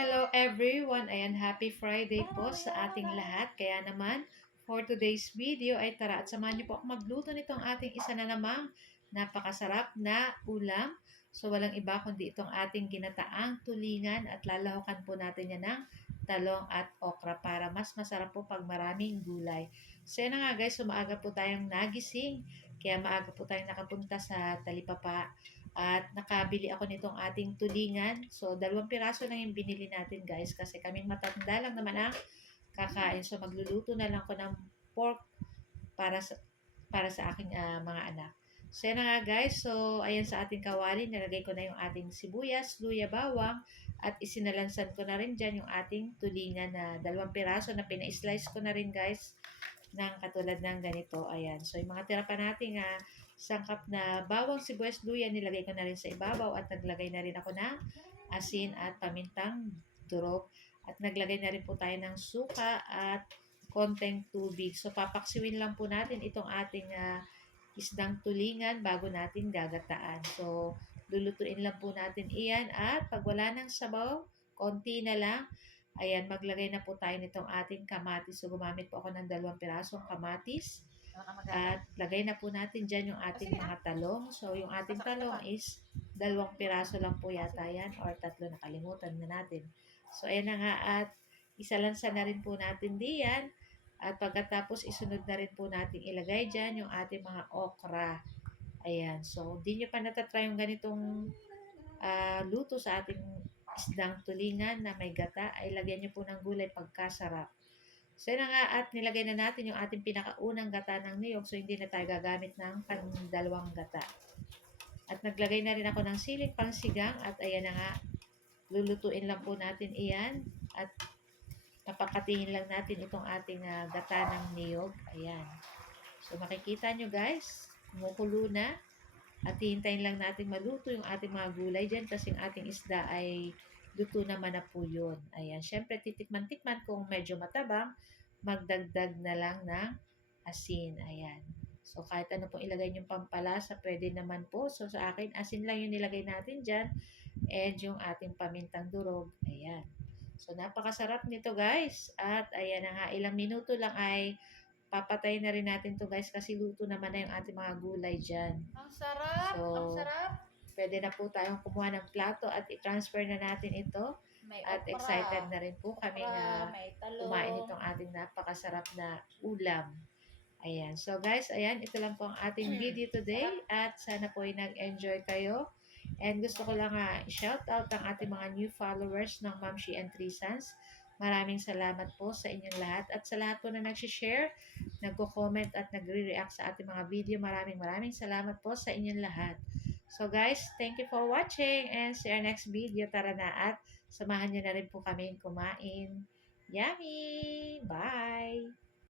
Hello everyone! Ayan, happy Friday po sa ating lahat. Kaya naman, for today's video ay tara at samahan niyo po ako magluto nitong ating isa na namang napakasarap na ulam. So walang iba kundi itong ating ginataang tulingan at lalahukan po natin yan ng talong at okra para mas masarap po pag maraming gulay. So yan na nga guys, maaga po tayong nagising. Kaya maaga po tayong nakapunta sa Talipapa at nakabili ako nitong ating tulingan. So, 2 piraso lang yung binili natin guys kasi kaming matanda lang naman ang kakain. So, magluluto na lang ko ng pork para sa, aking mga anak. So, yan na nga guys. So, ayan sa ating kawali, nilagay ko na yung ating sibuyas, luya, bawang, at isinalansan ko na rin dyan yung ating tulingan na 2 piraso na pina-slice ko na rin guys ng katulad ng ganito. Ayan. So, yung mga tira pa nating sangkap na bawang, sibuyas, luya, nilagay ko na rin sa ibabaw at naglagay na rin ako ng asin at pamintang durog. At naglagay na rin po tayo ng suka at konting tubig. So, papaksiwin lang po natin itong ating isdang tulingan bago natin gagataan. So, lulutuin lang po natin iyan at pag wala ng sabaw, konti na lang, ayan, maglagay na po tayo nitong ating kamatis. So, gumamit po ako ng 2 pirasong kamatis. At lagay na po natin dyan yung ating mga talong. So, yung ating talong is 2 piraso lang po yata yan or 3, nakalimutan na natin. So, ayan na nga at isalansa na rin po natin diyan. At pagkatapos isunod na rin po natin ilagay dyan yung ating mga okra. Ayan. So, di nyo pa natatry yung ganitong luto sa ating isdang tulingan na may gata, ay lagyan nyo po ng gulay pagkasarap. So, yun na nga at nilagay na natin yung ating pinakaunang gata ng niyog. So, hindi na tayo gagamit ng dalawang gata. At naglagay na rin ako ng siling pangsigang at ayan na nga, lulutuin lang po natin iyan at papakatingin lang natin itong ating gata ng niyog. Ayan. So, makikita nyo guys, kumukulo na. At hihintayin lang natin maluto yung ating mga gulay dyan kasi yung ating isda ay luto naman na po yun. Ayan. Siyempre, titikman-tikman kung medyo matabang, magdagdag na lang ng asin. Ayan. So, kahit ano pong ilagay yung pampalasa, pwede naman po. So, sa akin, asin lang yung nilagay natin dyan and yung ating pamintang durog. Ayan. So, napakasarap nito guys. At ayan na nga, ilang minuto lang ay papatay na rin natin to guys kasi luto naman na yung ating mga gulay dyan. Ang sarap! So, ang sarap! pwede na po tayong kumuha ng plato at i-transfer na natin ito. May At okra, excited na rin po kami na may kumain talong. itong ating napakasarap na ulam. Ayan. So guys, ayan, ito lang po ang ating video today at sana po ay nag-enjoy kayo. And gusto ko lang i-shout out ang ating mga new followers ng Mamshi and Three Sons. Maraming salamat po sa inyong lahat at sa lahat po na nag-share, nagko-comment at nagre-react sa ating mga video. Maraming salamat po sa inyong lahat. So guys, thank you for watching and see our next video. Tara na at samahan nyo na rin po kami kumain. Yummy! Bye!